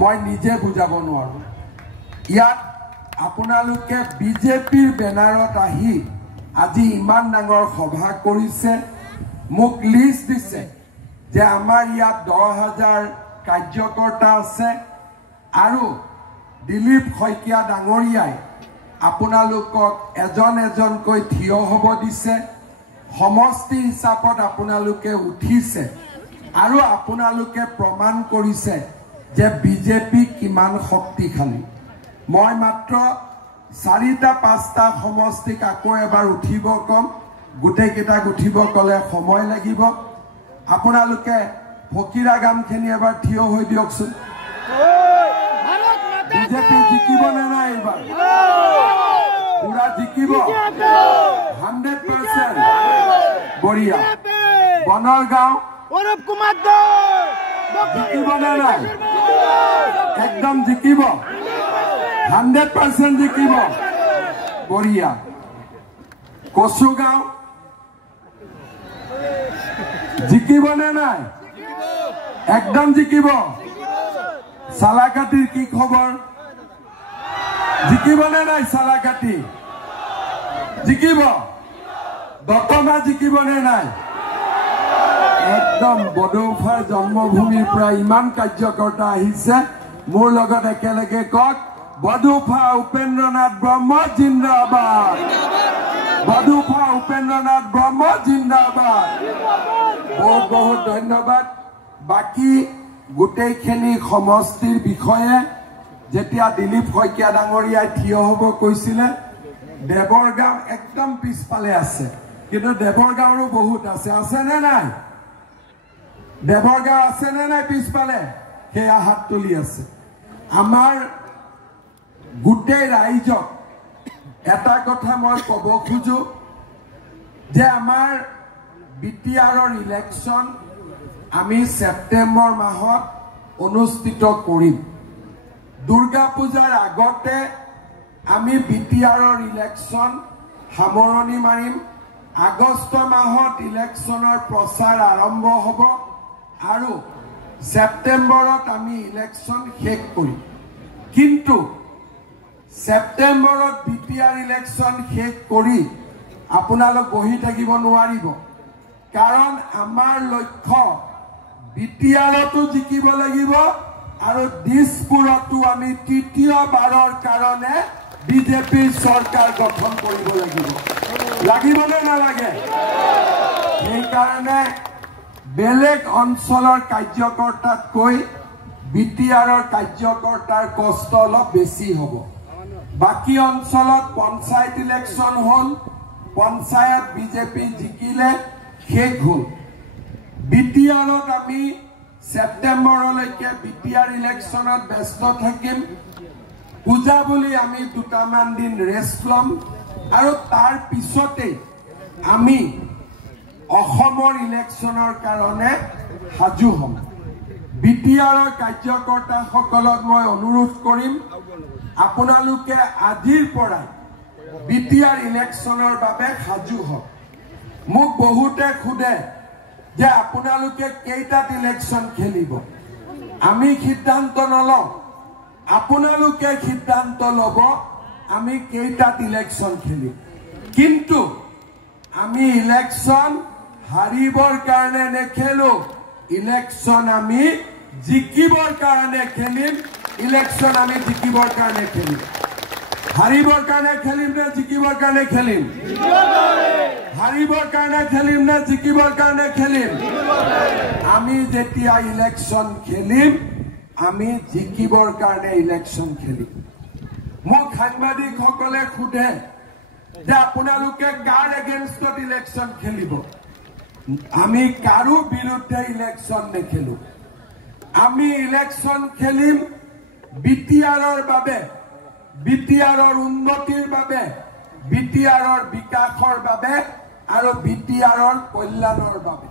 মই নিজে বুজাব নোৱাৰো ইয়াত আপোনালোকে বিজেপিৰ বেনাৰত আহি আজি ইমান ডাঙৰ সভা কৰিছে মোক লিষ্ট দিছে যে আমাৰ ইয়াত 10,000 কাৰ্যকৰ্তা আছে আৰু দিলীপ শইকীয়া ডাঙৰীয়াই আপোনালোকক এজন এজনকৈ থিয় হ'ব দিছে সমষ্টি হিচাপত আপোনালোকে উঠিছে আৰু আপোনালোকে প্ৰমাণ কৰিছে যে বিজেপি কিমান শক্তিশালী মই মাত্ৰ 4-5টা সমষ্টিক আকৌ এবাৰ উঠিব কম গোটেইকেইটা উঠিব কলে সময় লাগিব আপোনালোকে ফকিৰা গামখিনি এবাৰ থিয় হৈ দিয়কচোন বিজেপি জিকিব নে নাই এবাৰ পুৰা জিকিব 100% বঢ়িয়া বনৰগাঁও অনুপ কুমাৰ জিকিব নে নাই একদম জিকিব 100% জিকিব বঢ়িয়া কচুগাঁও জিকিব নে নাই একদম জিকিব সালাকাটিৰ কি খবৰ জিকিব নে নাই সালাকাটি জিকিব দতমা জিকিব নে নাই একদম বডৌফাৰ জন্মভূমিৰ পৰা ইমান কাৰ্যকৰ্তা আহিছে মোৰ লগত একেলগে কক বডৌফা উপেন্দ্ৰনাথ ব্ৰহ্ম জিন্দাবাদ বডৌফা উপেন্দ্ৰনাথ ব্ৰহ্ম জিন্দাবাদ বহুত বহুত ধন্যবাদ বাকি গোটেইখিনি সমষ্টিৰ বিষয়ে যেতিয়া দিলীপ শইকীয়া ডাঙৰীয়াই থিয় হ'ব কৈছিলে দেৱৰগাঁও একদম পিছফালে আছে কিন্তু দেৱৰগাঁৱৰো বহুত আছে নে নাই দেৱৰগাঁও আছে নে নাই পিছফালে সেয়া হাত তুলি আছে আমাৰ গোটেই ৰাইজক এটা কথা মই ক'ব খোজো যে আমাৰ বিটিআৰৰ ইলেকশ্যন আমি সেপ্টেম্বৰ মাহত অনুষ্ঠিত কৰিম দুৰ্গা পূজাৰ আগতে আমি বিটিআৰৰ ইলেকশ্যন সামৰণি মাৰিম আগষ্ট মাহত ইলেকশ্যনৰ প্ৰচাৰ আৰম্ভ হ'ব আৰু সেপ্টেম্বৰত আমি ইলেকশ্যন শেষ কৰিম কিন্তু সেপ্টেম্বৰত বিটিআৰ ইলেকশ্যন শেষ কৰি আপোনালোক বহি থাকিব নোৱাৰিব কাৰণ আমাৰ লক্ষ্য বিটিআৰতো জিকিব লাগিব আৰু দিছপুৰতো আমি তৃতীয়বাৰৰ কাৰণে বিজেপিৰ চৰকাৰ গঠন কৰিব লাগিব নে নালাগে সেইকাৰণে বেলেগ অঞ্চলৰ কাৰ্যকৰ্তাতকৈ বিটিআৰৰ কাৰ্যকৰ্তাৰ কষ্ট অলপ বেছি হ'ব বাকি অঞ্চলত পঞ্চায়ত ইলেকশ্যন হ'ল পঞ্চায়ত বিজেপি জিকিলে শেষ হ'ল বিটিআৰত আমি সেপ্টেম্বৰলৈকে বিটিআৰ ইলেকশ্যনত ব্যস্ত থাকিম পূজা বুলি আমি দুটামান দিন ৰেষ্ট ল'ম আৰু তাৰ পিছতে আমি অসমৰ ইলেকশ্যনৰ কাৰণে সাজু হ'ম বিটিআৰৰ কাৰ্যকৰ্তাসকলক মই অনুৰোধ কৰিম আপোনালোকে আজিৰ পৰাই বিটিআৰ ইলেকশ্যনৰ বাবে সাজু হওক মোক বহুতে খুদে যে আপোনালোকে কেইটাত ইলেকশ্যন খেলিব আমি সিদ্ধান্ত নলওঁ আপোনালোকে সিদ্ধান্ত ল'ব আমি কেইটাত ইলেকশ্যন খেলিম কিন্তু আমি ইলেকশ্যন হাৰিবৰ কাৰণে নেখেলো ইলেকশ্যন আমি জিকিবৰ কাৰণে খেলিম ইলেকশ্যন আমি জিকিবৰ কাৰণে খেলিম হাৰিবৰ কাৰণে খেলিম নে জিকিবৰ কাৰণে খেলিম হাৰিবৰ কাৰণে খেলিম নে জিকিবৰ কাৰণে খেলিম আমি যেতিয়া ইলেকশ্যন খেলিম আমি জিকিবৰ কাৰণে ইলেকশ্যন খেলিম মোক সাংবাদিকসকলে সোধে যে আপোনালোকে কাৰ এগেইনষ্টত ইলেকশ্যন খেলিব আমি কাৰো বিৰুদ্ধে ইলেকশ্যন নেখেলো আমি ইলেকশ্যন খেলিম বিটিআৰৰ বাবে বিটিআৰৰ উন্নতিৰ বাবে বিটিআৰৰ বিকাশৰ বাবে আৰু বিটিআৰৰ কল্যাণৰ বাবে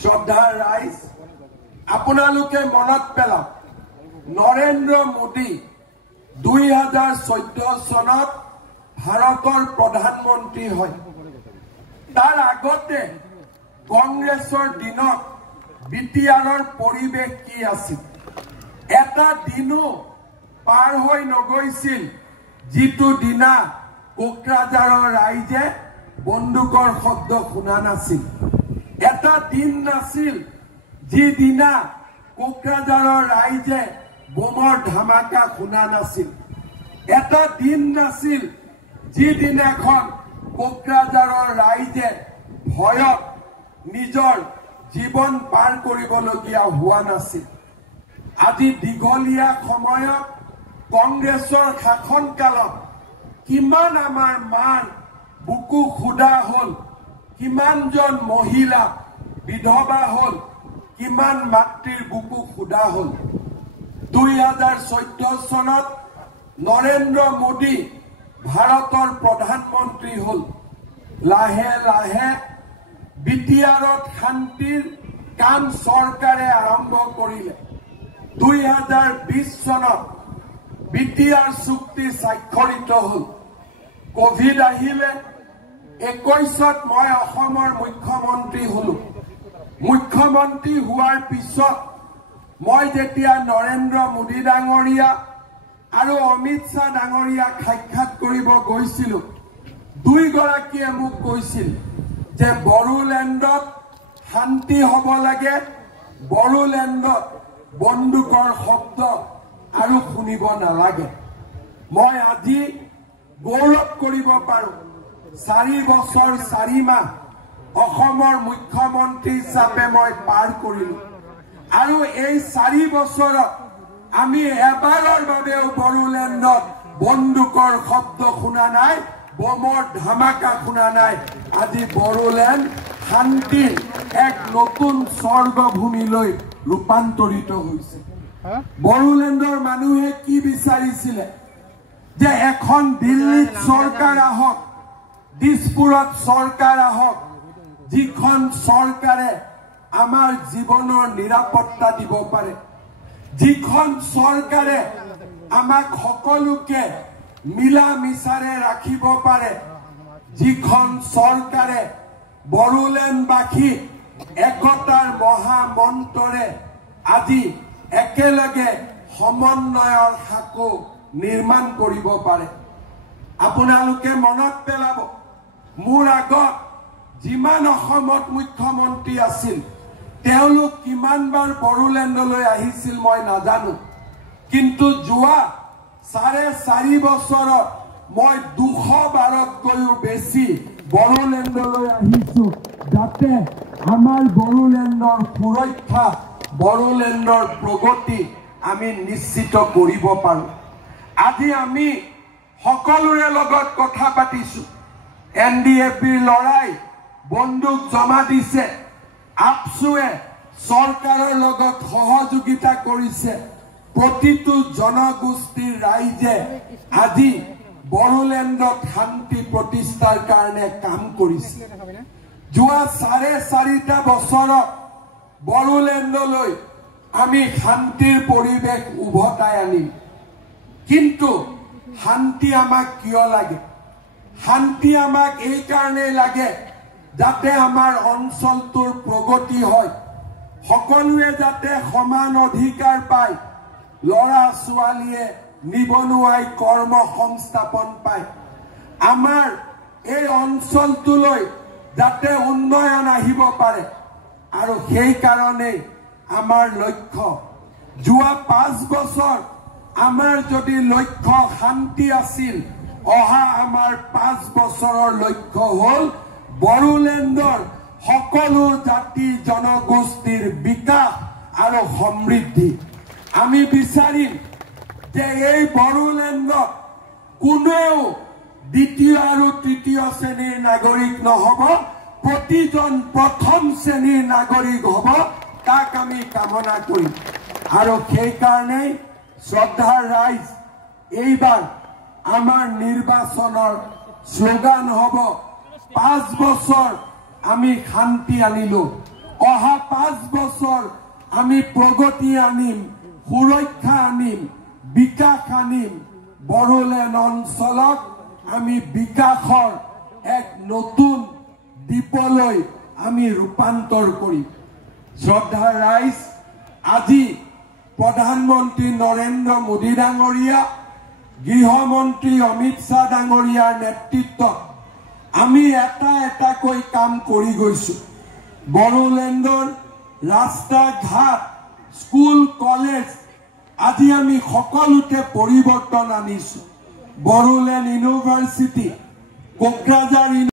শ্ৰদ্ধাৰ ৰাইজ আপোনালোকে মনত পেলাওক নৰেন্দ্ৰ মোদী 2014 চনত ভাৰতৰ প্ৰধানমন্ত্ৰী হয় তাৰ আগতে কংগ্ৰেছৰ দিনত বিটিআৰৰ পৰিৱেশ কি আছিল এটা দিনো পাৰ হৈ নগৈছিল যিটো দিনা কোকৰাঝাৰৰ ৰাইজে বন্দুকৰ শব্দ শুনা নাছিল। এটা দিন নাছিল যি দিনা কোকৰাঝাৰৰ ৰাইজে বোমৰ ধামাকা শুনা নাছিল। এটা দিন নাছিল যি দিনাখন কোকৰাঝাৰৰ ৰাইজে ভয়ত নিজৰ জীৱন পাৰ কৰিবলগীয়া হোৱা নাছিল। আজি দীঘলীয়া সময়ত কংগ্ৰেছৰ শাসনকালত কিমান আমাৰ মাৰ বুকু খুদা হল, কিমানজন মহিলা বিধৱা হল, কিমান মাতৃৰ বুকু খুদা হল। 2014 চনত নৰেন্দ্ৰ মোদী ভাৰতৰ প্ৰধানমন্ত্ৰী হল। লাহে লাহে বিটিআৰত শান্তিৰ কাম চৰকাৰে আৰম্ভ কৰিলে। 2020 চনত বিটিআৰ চুক্তি স্বাক্ষৰিত হল। কোভিড আহিলে। 21ত মই অসমৰ মুখ্যমন্ত্ৰী হলো। মুখ্যমন্ত্ৰী হোৱাৰ পিছত মই যেতিয়া নৰেন্দ্ৰ মোদী ডাঙৰীয়া আৰু অমিত শ্বাহ ডাঙৰীয়াক সাক্ষাৎ কৰিব গৈছিলো, দুইগৰাকীয়ে মোক কৈছিল যে বড়োলেণ্ডত শান্তি হ'ব লাগে, বড়োলেণ্ডত বন্দুকৰ শব্দ আৰু শুনিব নালাগে। মই আজি গৌৰৱ কৰিব পাৰো 4 বছৰ 4 মাহ অসমৰ মুখ্যমন্ত্ৰী হিচাপে মই পাৰ কৰিলো আৰু এই 4 বছৰত আমি এবাৰৰ বাবেও বড়োলেণ্ডত বন্দুকৰ শব্দ শুনা নাই, বোমৰ ধামাকা শুনা নাই। আজি বড়োলেণ্ড শান্তিৰ এক নতুন স্বৰ্গভূমিলৈ ৰূপান্তৰিত হৈছে। বড়োলেণ্ডৰ মানুহে কি বিচাৰিছিলে যে এখন দিল্লীত চৰকাৰ আহক, দিছপুৰত চৰকাৰ আহক, যিখন চৰকাৰে আমাৰ জীৱনৰ নিৰাপত্তা দিব পাৰে, যিখন চৰকাৰে আমাক সকলোকে মিলা মিছাৰে ৰাখিব পাৰে, যিখন চৰকাৰে বড়োলেণ্ডবাসী একতাৰ মহামন্ত্ৰৰে আজি একেলগে সমন্বয়ৰ সাঁকো নিৰ্মাণ কৰিব পাৰে। আপোনালোকে মনত পেলাব, মোৰ আগত যিমান অসমত মুখ্যমন্ত্ৰী আছিল তেওঁলোক কিমানবাৰ বড়োলেণ্ডলৈ আহিছিল মই নাজানো, কিন্তু যোৱা 4.5 বছৰত মই 200 বাৰতকৈও বেছি বড়োলেণ্ডলৈ আহিছো, যাতে আমাৰ বড়োলেণ্ডৰ সুৰক্ষা, বড়োলেণ্ডৰ প্ৰগতি আমি নিশ্চিত কৰিব পাৰো। আজি আমি সকলোৰে লগত কথা পাতিছো। NDFBৰ লৰাই বন্দুক জমা দিছে, আপসুৱে চৰকাৰৰ লগত সহযোগিতা কৰিছে। প্ৰতিটো জনগোষ্ঠীৰ ৰাইজে আজি বড়োলেণ্ডত শান্তি প্ৰতিষ্ঠাৰ কাৰণে কাম কৰিছে। যোৱা 4.5 বছৰত বড়োলেণ্ডলৈ আমি শান্তিৰ পৰিৱেশ উভতাই আনিম। কিন্তু শান্তি আমাক কিয় লাগে? শান্তি আমাক এই কাৰণে লাগে যাতে আমাৰ অঞ্চলটোৰ প্ৰগতি হয়, সকলোৱে যাতে সমান অধিকাৰ পায়, ল'ৰা ছোৱালীয়ে নিবনুৱাই কৰ্ম সংস্থাপন পায়, আমাৰ এই অঞ্চলটোলৈ যাতে উন্নয়ন আহিব পাৰে। আৰু সেই কাৰণেই আমাৰ লক্ষ্য। যোৱা 5 বছৰ আমাৰ যদি লক্ষ্য শান্তি আছিল, অহা আমাৰ 5 বছৰৰ লক্ষ্য হল বড়োলেণ্ডৰ সকলো জাতি জনগোষ্ঠীৰ বিকাশ আৰু সমৃদ্ধি। আমি বিচাৰিম যে এই বড়োলেণ্ডত কোনেও দ্বিতীয় আৰু তৃতীয় শ্ৰেণীৰ নাগৰিক নহব, প্ৰতিজন প্ৰথম শ্ৰেণীৰ নাগৰিক হব, তাক আমি কামনা কৰিম। আৰু সেইকাৰণে শ্ৰদ্ধাৰ ৰাইজ, এইবাৰ আমাৰ নিৰ্বাচনৰ শ্লোগান হব 5 বছৰ আমি শান্তি আনিলো, অহা 5 বছৰ আমি প্ৰগতি আনিম, সুৰক্ষা আনিম, বিকাশ আনিম। বড়োলেণ্ড অঞ্চলক আমি বিকাশৰ এক নতুন দ্বীপলৈ আমি ৰূপান্তৰ কৰিম। শ্ৰদ্ধাৰ ৰাইজ, আজি প্ৰধানমন্ত্ৰী নৰেন্দ্ৰ মোদী ডাঙৰীয়া গৃহমন্ত্ৰী অমিত শ্বাহ ডাঙৰীয়াৰ নেতৃত্বত আমি এটাকৈ কাম কৰি গৈছো বড়োলেণ্ডৰ ৰাস্তা ঘাট স্কুল কলেজ আজি আমি সকলোতে পৰিৱৰ্তন আনিছো বড়োলেণ্ড ইউনিভাৰ্চিটি কোকৰাঝাৰ